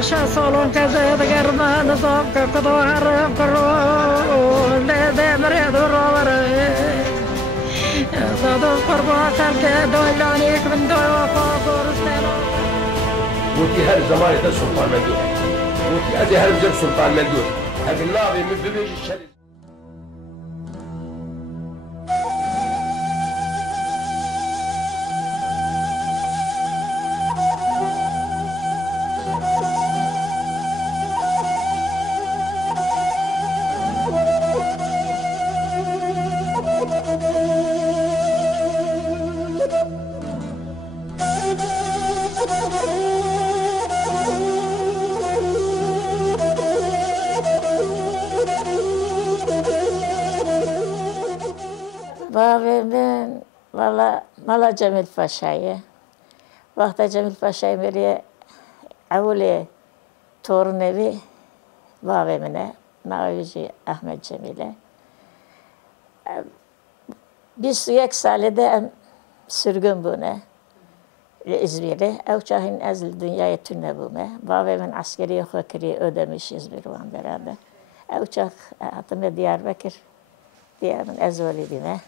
شا صالون كذا دقرنا نصاب كقطو حرم كرو لا دمر دور صادو قربا خلك دولانيك من دول وفاقور استلو موتي هر زمان ده سلطان مندور موتي أزي هر زمان سلطان مندور هذا النابي من ببيج الشريف Babamın valla Mala Cemil Paşa'yı, vakti Cemil Paşa'yı beri avule torun evi babamına, Navici Ahmet Cemil'e. Biz yek salide sürgün buna, İzmir'e, evçahın ezil dünyaya tünne buna. Babamın askeri hukukiri ödemiş İzmir olan beraber. Evçah hatıma Diyarbakır, Diyarbakır ezolidine.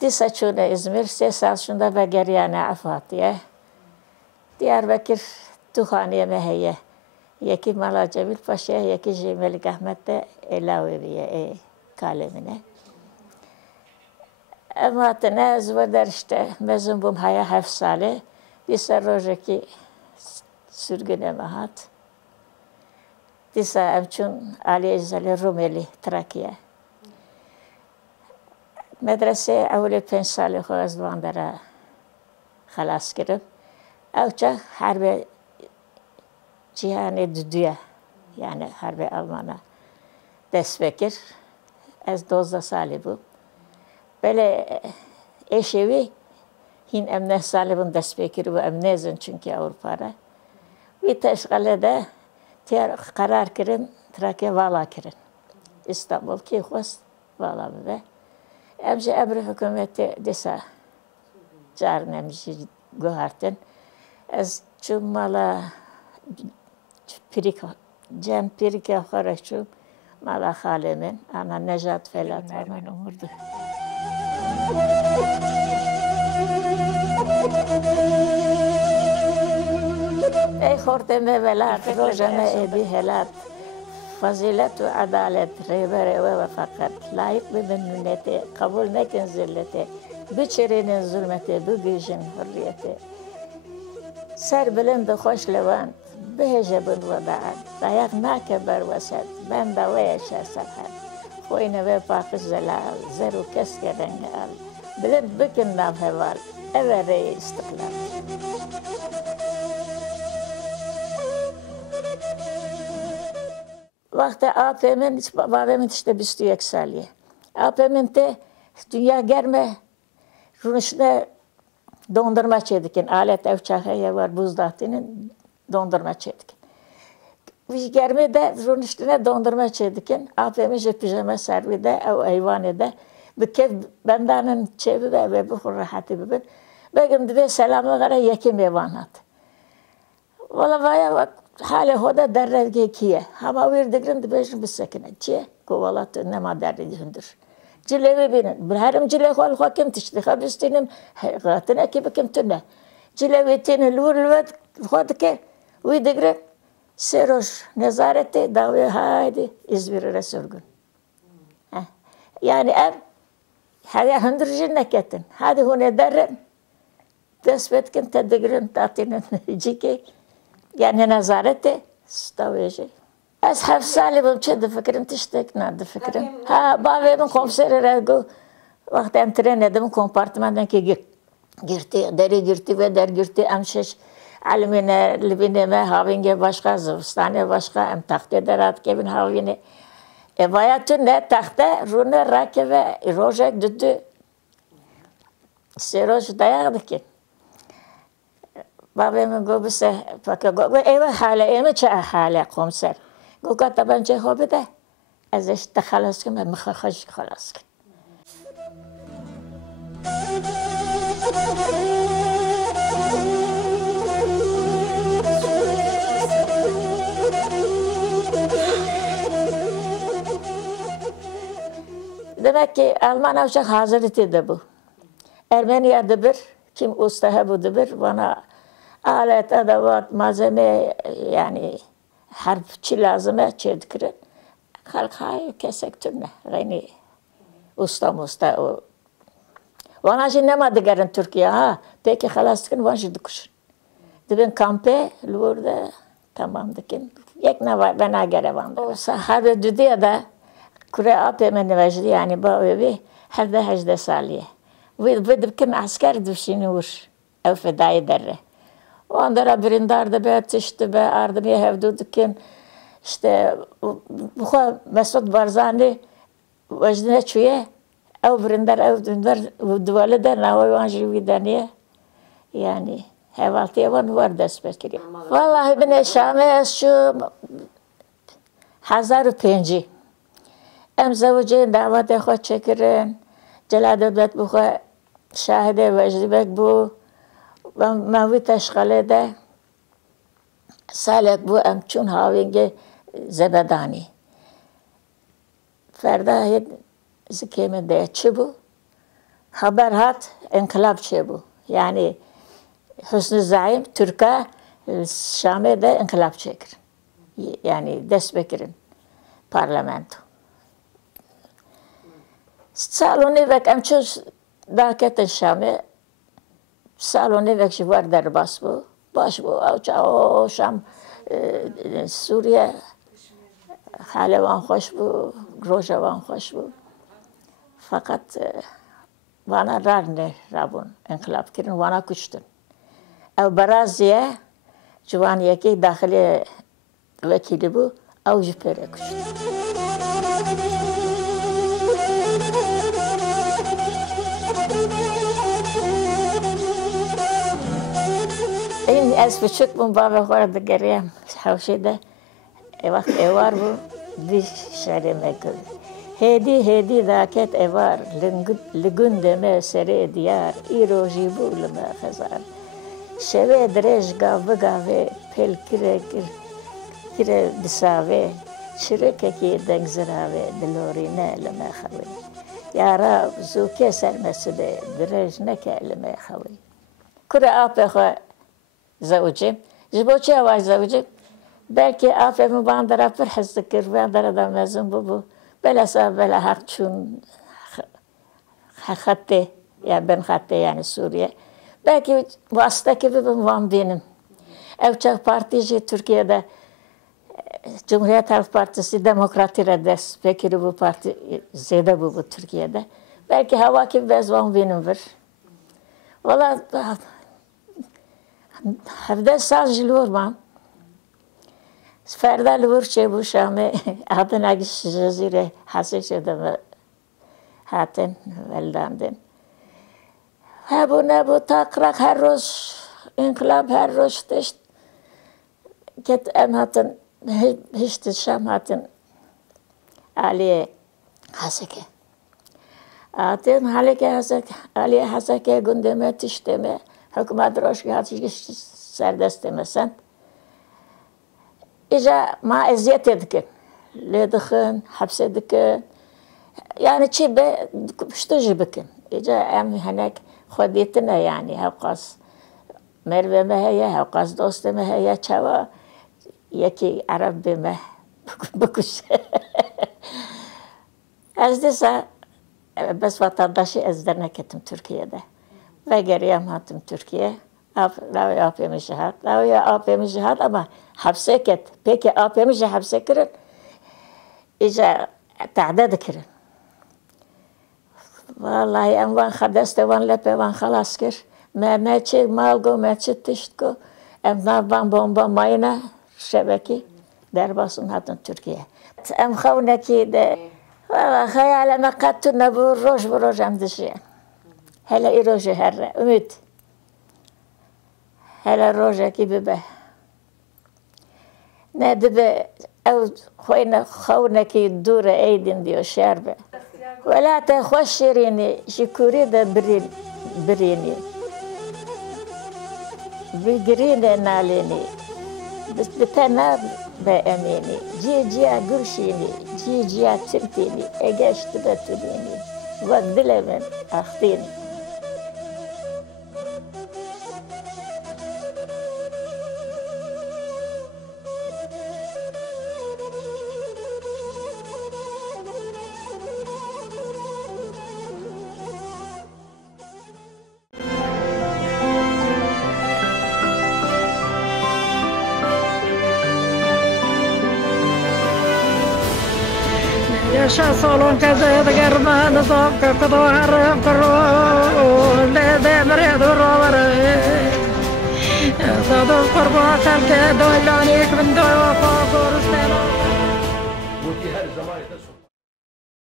Disa çöne İzmir, 3 sal şunda ve geriyane afatiye. Diyarbakır Tuhaniye meheye. Yeki Mala Cemil Paşa'ya, yeki Melik Ahmet'te Elaveviye kalemine. Ama ne zıvadar işte, mezun bum haya hafsale. Disa rojeki sürgüne mahat. Disa emçun Ali Eczali Rumeli, Trakya. Medrese evli 5 salı Xwazbandara xalas kirib. Evçak harbe cihane düdüye, yani harbe Almana dest bekir. Ez 12 salı bu. Böyle eşevi hin emne salıbın dest bekir bu emnezin çünkü Avrupa'da. Bir teşgalede karar kirin, Trakya vala kirin. İstanbul ki xwast vala be. Emce emri hükümeti desa carın emci guhartin. Ez çummala cem pirike xaraçum mala halemin ana Nejat Felat hemen umurdu. Ey horteme velat, rojame ebi helat. Fazilet ve adalet, rehber ve fakat layık bir minnete, kabul nekin zillete, biçirinin zulmeti, bu gücün hürriyeti. Ser bilindi hoş levant, behecebin vada'at, dayak nakeber vasat, ben de ve yaşar sakat. Khoyne ve pakış zelal, zeru keskeden al, bilin bikin nav heval, evere istiklal. Vakti AP'min, babamın işte büstü yükseliyor. AP'min de dünya gelme, Runuş'una dondurma çedikin. Alet evçahaya var, buzdağıtının dondurma çedikin. Biz gelme de Runuş'una dondurma çedikin. AP'min pijama servide, ev eyvanede. Bir kev bendanın çevi ve bu rahatı bibin. Begim de selamı gara yekim evanat. Valla vaya حاله هودا درد کیه همه ویر دکرند بیشتر بسکنه چیه کوالات نما درد هندر جلوی بینن برهرم جلوی خال خاکم تشتی خبرستینم قاتنه کی بکم تنه جلوی تین لور لود خود که وی دکره سروش نظارتی داوی هایدی İzmir رسولگون yani hadi hındır cinneketin hadi hune derren desbetkin tedgrin tatinin ciki yani nezareti stavıcı. Az hafsalı bu çede fikrim tiştek nadı fikrim. Ha babamın komiseri rego vakti entren edim kompartmandan ki girti deri girti ve der girti amşeş almine libine havinge başka zıvstane başka em taxte derat kevin havine evayatun ne taxte rune rake ve rojek düdü seroj dayadı ki babamın gobuse fakat gobe eve hale çe hale komiser goka tabanca hobi de az işte xalas ki ben mıxaxaj xalas ki demek ki Alman avcak hazırlığı da bu. Ermeniye'de bir, kim usta bu da bir, bana alet, adavat, malzeme yani harpçı lazım çedikrin. Kalkayı kesek türne, yani usta o. Bana şimdi ne madde gelin Türkiye ha, peki halastıkın bana şimdi kuşun. Dibin kampe, lurda tamam dikin. Yekne var, bana göre vandı. Olsa harbi düdüye da kure apemeni vecdi yani bu evi her de hecde saliye. Ve dikin asker düşini vur, ev fedai derre. O andara birindardı be, tişti be, ardımıya hevdu dikin. İşte bu Mesut Barzani vecdine çüye, ev birindar, ev dündar, duvalı der, navoy vanjı vidaniye. Yani hevaltiye var dest bekiri. Vallahi ben Şam'e şu 1005. Em zavcı davet خود çekirin. Celal devlet bu şahide vecdibek bu. ve mavi teşkale de salek bu em çun havinge zebedani. Ferda zikeme de çi bu. Haber hat inkılap çi bu. Yani Hüsnü Zaim Türk'e Şam'e de inkılap çekir. Yani dest bekirin parlamento. Salonu vek em çun daketin Şam'e salonu vek var derbas bu. Baş bu o Şam Suriye hale van hoş bu, roja van hoş bu. Fakat bana rarne rabun inkılap kirin bana kuştun. Ev baraziye cuvaniye ki dahili vekili bu ev jipere kuştun. این از بچک من بابا خورد گریم حوشیده وقت ایوار بو دی شعری میکرد هدی داکت ایوار لگنده می سری دیار ای روزی بو لما خزار شوه درش گاوه پل کره بساوه شرکه کی دنگ زراوه دلوری نه لما خوی یارا زوکه سرمسده درش نکه لما خوی کره آپه خواه زوجي جبوتشي أواج زوجي belki afemi bandara bir hızlıkır bandara da mezun bu bela hak çun hatte ya ben hatte yani Suriye belki vasıta gibi ben benim Evçak Partisi Türkiye'de Cumhuriyet Halk Partisi Demokrati'ye des peki bu parti zede bu Türkiye'de belki hava gibi bezvan benimdir valla هفته سال جلور من فردا لور چه بوشامه هاتن اگه جزیره حسی شدم هاتن ولداندن هبو نبو تاقرق هر روز انقلاب هر روز تشت کت ام هاتن هشت شام هاتن علیه حسکه هاتن علیه حسکه گندمه تشتمه Hükümet roşkatı serbest demesen. İca ma eziyet edikin. Ledıkın, hapsedikin. Yani çibe kuştucu bikin. İca em hanek xodiyetine yani. Havkas merve meheye, havkas dost meheye çava. Yeki Arap bime bikuş. Ez desa bes vatandaşı ezdernek ettim Türkiye'de. Ve geriye hattım Türkiye. Lavya APM şehat. Lavya APM şehat ama hapse ket. Peki APM şehat hapse kirin. İca ta'dad kirin. Vallahi en van khadeste van lepe van khalas kir. Meçe malgo meçe tiştko. Em van bomba mayna şebeki. Derbasın hattım Türkiye. Em khavneki de. Vallahi hayalime kattu nebu roj em dişiye. هلا إيروجي هرّا أميت هلا روجا كي ببه نادبه أو خونا كي دورة أيدين ديو شاربة ولا تخشريني شكوري دا بريني بقريني ناليني بس بتنا به امینی جیجیا گرشینی جیجیا ترتینی اگشت بتونینی و دل من اختینی يشا صالون كذا دقرنا نصاب كقطو حرم كرو لدي مريض الروبر صادو قربا خلق دولانيك من دو وفاقور استيلو